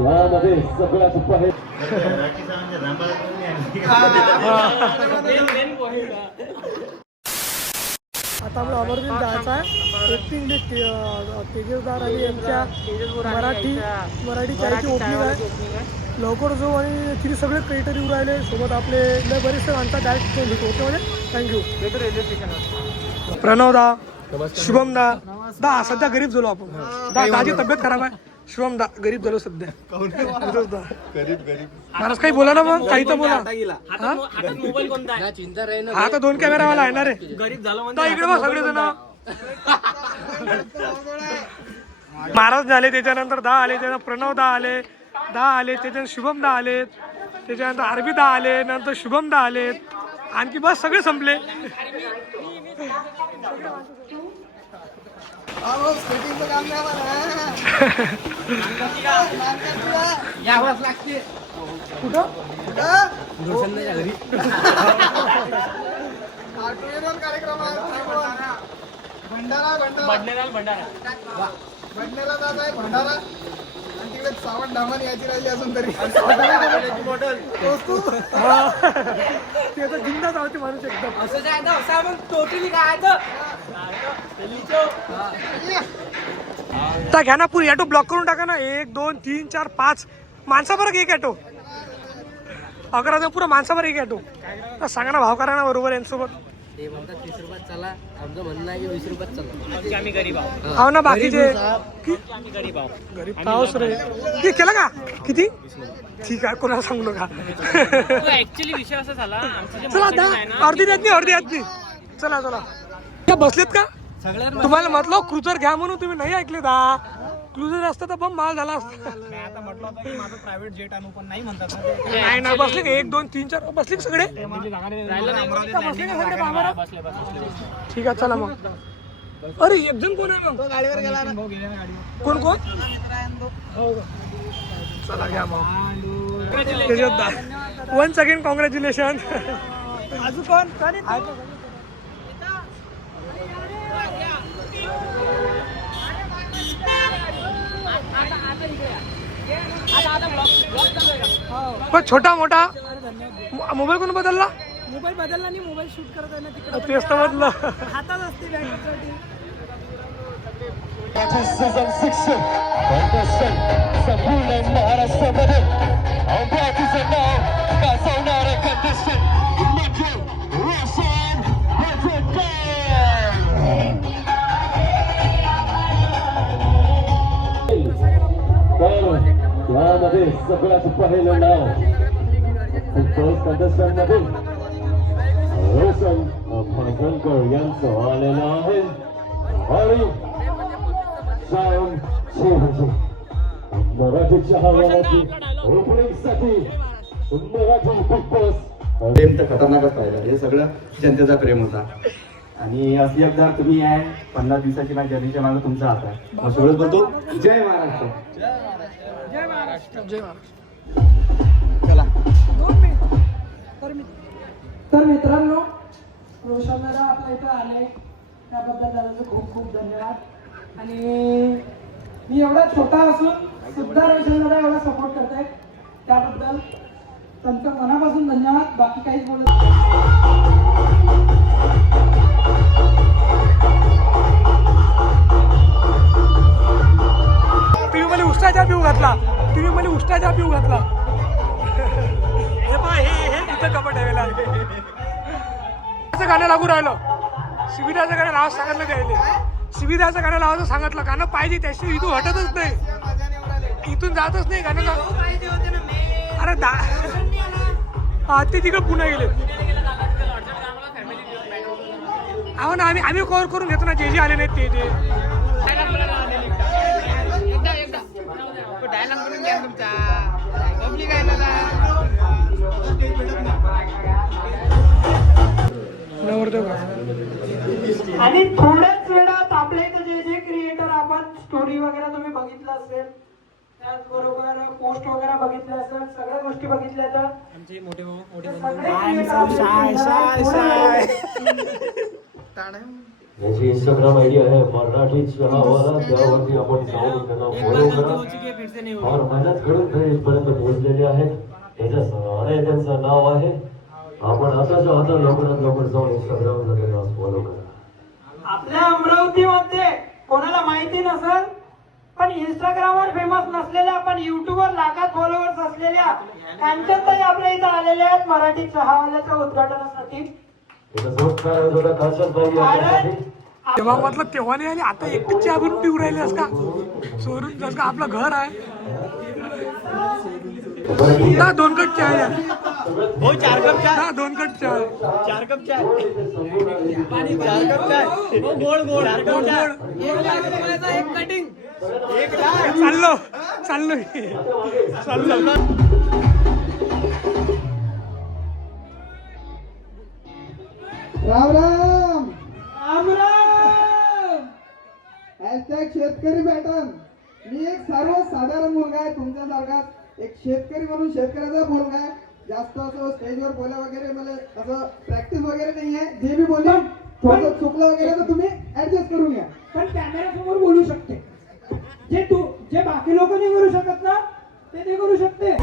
यामध्ये सगळ्यात पहिले आता आपलं अमरदीप जायचं आहे. ऍक्टिंग तेजसदार आणि यांच्या मराठी चायची ओपनिंग आहे. लवकर जाऊ आणि तिथे सगळे क्रिएटर येऊ राहिले सोबत आपले लय बरेचसे माणसं डायरेक्ट ओके म्हणजे थँक्यू. रेल्वे स्टेशन प्रणव दा, शुभम दा, दा सध्या गरीब झालो आपण. दाची तब्येत खराब आहे. शुभम दा गरीब झालो सध्या. महाराज काही बोला ना मग, काही तर बोला. हा तर 2 कॅमेरावाला आहे ना रे. गरीब झालो इकडे बघ सगळे जण. महाराज झाले, त्याच्यानंतर दा आले, त्याच्यानंतर प्रणव दा आले, त्याच्यानंतर शुभम दा आले, त्याच्यानंतर आरबी दा आले, नंतर शुभम दा आले, आणखी बस सगळे संपले. भंडारा जात आहे भंडारा आणि तिकडे सावंत डामन यायची राहिली अजून तरी ते आता जिंदा जावते माणूस एकदम. घ्या ना पुरी ॲटो ब्लॉक करून टाका ना. 1 2 3 4 5 माणसाबरोबर एक ॲटो. 11 जण पुरा माणसाबरोबर एक ॲटो. सांगा ना भाव करा ना बरोबर यांच्यासोबत. ते म्हणतात 30 रुपयात चला, आमचं म्हणणं आहे की 20 रुपयात चला. आम्ही गरीब आहोत. हो ना बाकीचे आम्ही गरीब आहोत. गरीब पाऊस रे. ते केलं का किती ठीक आहे, कोणाला सांगू नका. ऍक्च्युली विषय असा झाला, चला अर्धी आदमी चला त्या बसलेत का तुम्हाला म्हटलं क्रुझर घ्या म्हणून तुम्ही नाही ऐकले. क्रुझर असतं तर बम माल झाला असता. आता म्हटलं होतं की माझं प्रायव्हेट जेट आणू पण नाही म्हणतात. नाही ना बसले का 1 2 3 4 बसले का सगळे. बसले का सगळे बाबा. ठीक आहे चला मग. अरे एक जण कोण आहे मग गाडीवर गेला ना. कोण हो चला घ्या मग. Once again congratulation. अजून कोण पण छोटा मोठा मोबाईल कोण बदलला. मोबाईल बदलला नाही, मोबाईल शूट करत आहे ना तिकडे. तेच तर बदललं हातात असते बॅटरीसाठी. सीझन 6 कॉन्टेस्टंट संपूर्ण महाराष्ट्रामध्ये अमरावतीचं नाव गाजवणारे कॉन्टेस्टंट म्हणजे रोशन भोजकर. यामध्ये सगळ्यात पहिलं नाव कॉन्टेस्टंट मध्ये रोशन भोजकर यांचं आलेलं आहे. आणि मराठीच्या हवालाची ओपनिंगसाठी मराठी बिग बॉस. प्रेम तर खतरनाकच पाहिलं. हे सगळं जनतेचा प्रेम होता. आणि अशी एकदा तुम्ही आहे 50 दिवसाची माझ्या जर्नीच्या मागे तुमचा हात आहे. मग सगळं बोलतो जय महाराष्ट्र. जय महाराष्ट्र. जय महाराष्ट्र. चला तर मित्रांनो, रोशन दादा आपल्या इथं आले त्याबद्दल दादाचे खूप खूप धन्यवाद. आणि मी एवढा छोटा असून सुद्धा रोशन दादा एवढा सपोर्ट करताय त्याबद्दल त्यांचं मनापासून धन्यवाद. बाकी काहीच बोलत तुम्ही मला उष्टाचा पिऊ घातला. हे पहा हे इथं कपट ठेवायला गाणं लागू राहिलं. शिबिराचं गाणं लावा सांगितलं काय. शिबिराचं गाणं लावायचं सांगितलं. गाणं पाहिजे त्याशी इथून हटतच नाही, इथून जातच नाही गाणं. अरे ते तिकडे पुन्हा गेले. अहो ना आम्ही कव्हर करून घेतो ना. जे आले नाहीत ते आणि थोड्याच वेळात आपल्या इथं जे क्रिएटर आपण स्टोरी वगैरे तुम्ही बघितलं असेल, त्याचबरोबर पोस्ट वगैरे बघितले असेल, सगळ्या गोष्टी बघितल्या तर आमचे मोठे याची इंस्टाग्राम आयडी आहे मराठी चहावाला, त्यावरती आपण जाऊन त्यांना फॉलो करा और मेहनत करून ते इथपर्यंत पोहोचलेले आहेत. त्याच्या त्यांचं नाव आहे. आपण आताच्या आता लवकरात लवकर जाऊन इंस्टाग्रामला त्यांना फॉलो करा. आपल्या अमरावतीमध्ये कोणाला माहिती नसेल पण इंस्टाग्रामवर फेमस नसलेल्या पण युट्यूबवर लाखात फॉलोअर्स असलेल्या त्यांच्यातही आपल्या इथं आलेले आहेत मराठी चहावाल्याच्या उद्घाटनासाठी. तेव्हा म्हटलं तेव्हा नाही आली, आता एकटीच चहा करून पिऊ राहिलेस का? सोडून जस का आपलं घर आहे. 2 कप चहा द्या. हो 4 कप चहा. 2 कप चहा. 4 कप चहा. पाणी 4 कप चहा. हो गोड गोड. 4 कप चहा. एक कटिंग. एक चाललो. राम राम. हॅशटॅग शेतकरी पॅटर्न. मी एक सर्वसाधारण मुलगा आहे तुमच्यासारखा. एक शेतकरी म्हणून शेतकऱ्याचा मुलगा आहे. जास्त असं स्टेजवर बोला वगैरे मला असं प्रॅक्टिस वगैरे नाही आहे. जे मी बोलले थोडं चुकलं वगैरे तर तुम्ही ऍडजस्ट करून घ्या. पण कॅमेरा समोर बोलू शकते. जे बाकी लोक नाही करू शकत ना ते करू शकते.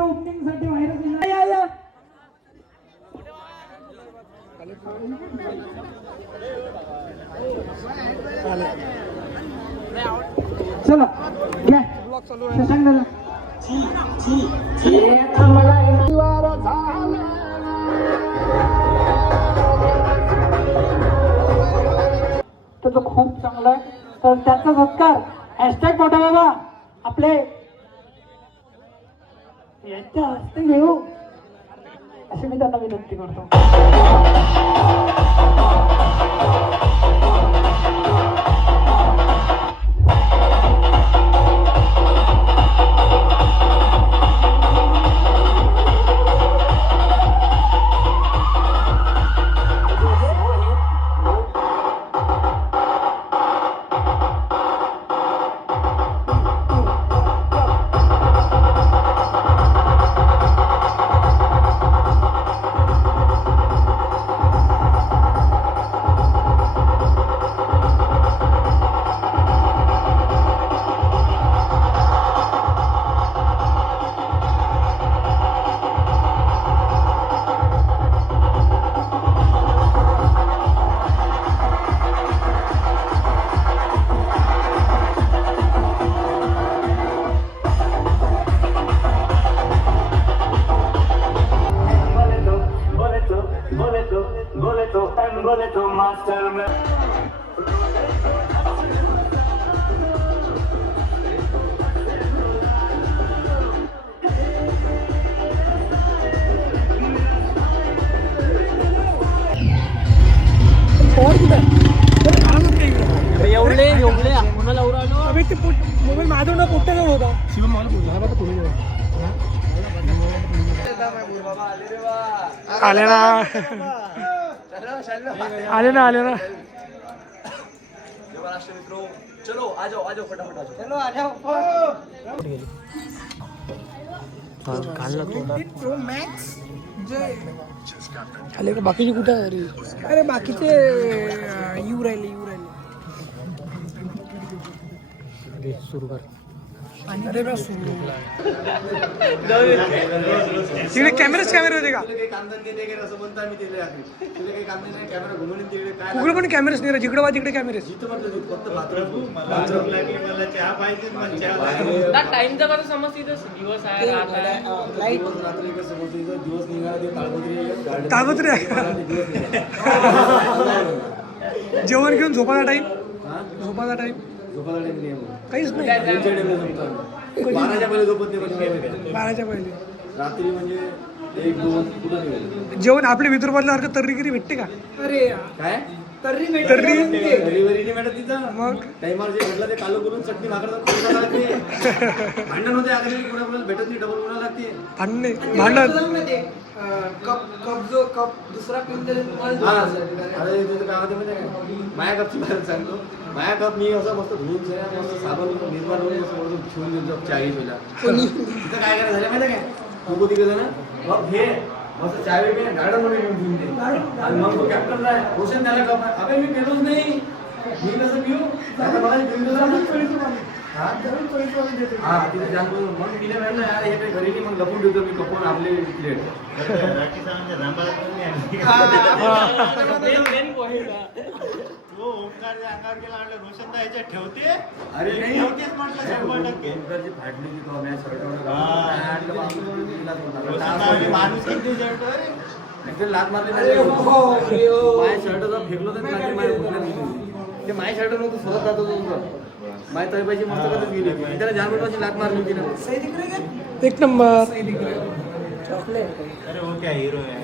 ओपनिंग साठी व्हायरस. चला घ्या शशांक दादा. त्याचं खूप चांगलं आहे. तर त्याचा सत्कार हॅशटॅग मोठा बाबा आपले यांच्या हस्ते घेऊ अशी मी त्यांना विनंती करतो. मोबाईल माझं ना कुठे होता. आले ना चलो आ जाओ फटाफट चलो आ जाओ. प्रो मॅक्स आले का बाकीचे कुठे आहे रे? अरे बाकीचे येऊ राहिले. सुरू कर. अरे बस तिकडे कॅमेरे होते का काही काम धंदे नाही असं म्हणतो आम्ही तिकडे तुला काही काम नाही कॅमेरा घुमवून तिकडे काय कुठे पण कॅमेरेच नाही रे, जिकडे वा तिकडे कॅमेरेच. जिथं म्हटलं तिथं फक्त बाथरूम टाइमचा कसं समजते दिवस आहे रात आहे रात्री कसं बोलतो इथं दिवस निघाला ते ताळपत्री ताबत रे. जेवण घेऊन झोपायचा टाइम झोपायला टाइम नाही काहीच नाही. 12च्या पहिले झोपत नाही म्हणजे 12च्या पहिले रात्री म्हणजे 1-2 कुठं निघाले जेवण आपल्या विदर्भातल्यासारखं तर्रीगिरी भेटते का? काय तर्री डिलिव्हरी नाही मॅडम तिथं मग टाइमवर जे भेटलं ते कालो करून चटणी भाकर लागते भांडण होते आधी कुणाला भेटत नाही डबल कोणाला लागते भांडण भांडण अरे तिथं काय होते माहिती आहे का? माया कपची बाहेर सांगतो माया कप मी असं मस्त धुवून मस्त साबण निर्माण होऊन ठेवून देतो चाय तुला तिथं काय करायचं झालं माहिती आहे काय तू तिकडे ना मग हे मस्त चाय वेगळे गार्डन मध्ये घेऊन ठेवून दे आणि मग तो कॅप्टन आहे रोशन त्याला कप अबे मी पेलोच नाही मी कसं पिऊ आता मला हा तिथे जास्त मग तिने म्हणलं यार हे काही घरी नाही मग लपून ठेवतो मी कपून आपले प्लेट अरे नाही ओंकारची फाटली की तो मॅच लात मारली माझ्या शर्ट फेकलो तर ते माझ्या शर्ट नव्हतं सोबत जात होतो माझ्या तळपायची मस्त कधीच गेली त्याला जान बनवायची लात मारली होती ना एक नंबर. अरे वो क्या हीरो है.